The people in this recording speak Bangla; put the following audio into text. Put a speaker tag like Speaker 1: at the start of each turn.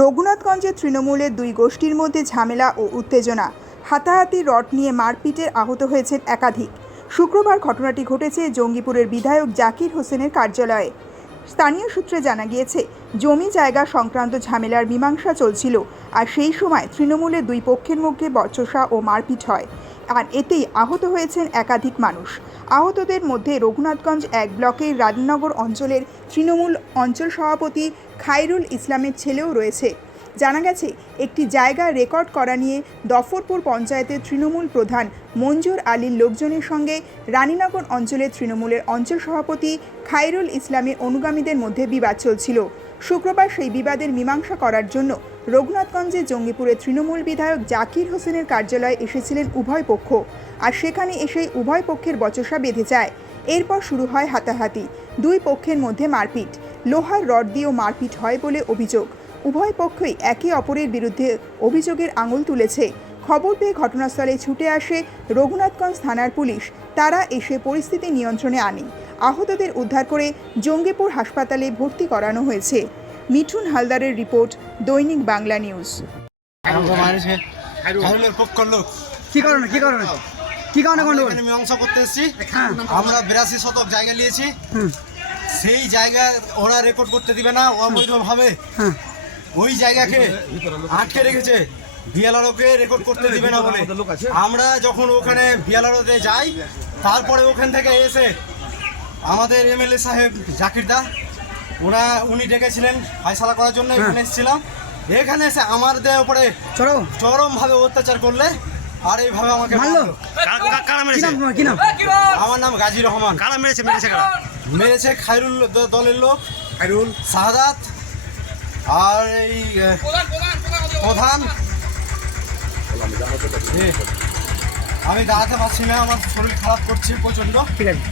Speaker 1: রঘুনাথগঞ্জের তৃণমূলের দুই গোষ্ঠীর মধ্যে ঝামেলা ও উত্তেজনা। হাতাহাতি রড নিয়ে মারপিটের আহত হয়েছেন একাধিক। শুক্রবার ঘটনাটি ঘটেছে জঙ্গিপুরের বিধায়ক জাকির হোসেনের কার্যালয়ে। স্থানীয় সূত্রে জানা গিয়েছে, জমি জায়গা সংক্রান্ত ঝামেলার মীমাংসা চলছিল, আর সেই সময় তৃণমূলের দুই পক্ষের মধ্যে বচসা ও মারপিট হয়। আর এতেই আহত হয়েছেন একাধিক মানুষ। আহতদের মধ্যে রঘুনাথগঞ্জ এক ব্লকের রাজনগর অঞ্চলের তৃণমূল অঞ্চল সভাপতি খাইরুল ইসলামের ছেলেও রয়েছে। জানা গেছে, একটি জায়গা রেকর্ড করা নিয়ে দফরপুর পঞ্চায়েতের তৃণমূল প্রধান মঞ্জুর আলীর লোকজনের সঙ্গে রানীনগর অঞ্চলের তৃণমূলের অঞ্চল সভাপতি খাইরুল ইসলামের অনুগামীদের মধ্যে বিবাদ চলছিল। শুক্রবার সেই বিবাদের মীমাংসা করার জন্য রঘুনাথগঞ্জের জঙ্গিপুরের তৃণমূল বিধায়ক জাকির হোসেনের কার্যালয়ে এসেছিলেন উভয় পক্ষ। আর সেখানে এসেই উভয় পক্ষের বচসা বেঁধে যায়। এরপর শুরু হয় হাতাহাতি। দুই পক্ষের মধ্যে মারপিট। লোহার রড দিয়েও মারপিট হয় বলে অভিযোগ। উভয় পক্ষই একে অপরের বিরুদ্ধে অভিযোগের আঙুল তুলেছে। খবর পেয়ে ঘটনাস্থলে ছুটে আসে রঘুনাথগঞ্জ থানার পুলিশ। তারা এসে পরিস্থিতি নিয়ন্ত্রণে আনে। আহতদের উদ্ধার করে জঙ্গিপুর হাসপাতালে ভর্তি করানো হয়েছে। মিঠুন হালদারের রিপোর্ট দৈনিক বাংলা নিউজ।
Speaker 2: কি কারণে কি কারণে? কি কারণে গন্ডগোল?
Speaker 3: মীমাংসা করতে এসেছি।
Speaker 2: হ্যাঁ।
Speaker 3: আমরা বিরাশি শতক জায়গা নিয়েছি।
Speaker 2: হুম।
Speaker 3: সেই জায়গা ওরা রেকর্ড করতে দিবে না অবৈধভাবে।
Speaker 2: হ্যাঁ।
Speaker 3: ওই জায়গাকে আটকে রেখেছে। বিয়ালারোকে রেকর্ড করতে দিবে না বলে। আমরা যখন ওখানে বিয়ালারোতে যাই তারপরে ওখান থেকে এসে আমাদের এমএলএ সাহেব জাকির দা ওরা উনি ডেকেছিলেন ফায়সালা করার জন্য এখানে এসেছিলাম। এখানে এসে আমাদের উপরে
Speaker 2: চলো
Speaker 3: চরম। ভাবে অত্যাচার করলে আর এইভাবে আমাকে
Speaker 2: মারলো? কি নাম
Speaker 3: আমার নাম গাজী রহমান।
Speaker 4: কারা মেরেছে? মেরেছে কারা?
Speaker 3: মেরেছে খাইরুল দ- দলের লোক। খাইরুল শাহাদাত। আর এই প্রধান আমি দাঁড়াতে পারছি না আমার শরীর খারাপ করছে প্রচণ্ড
Speaker 2: ঠিক আছে।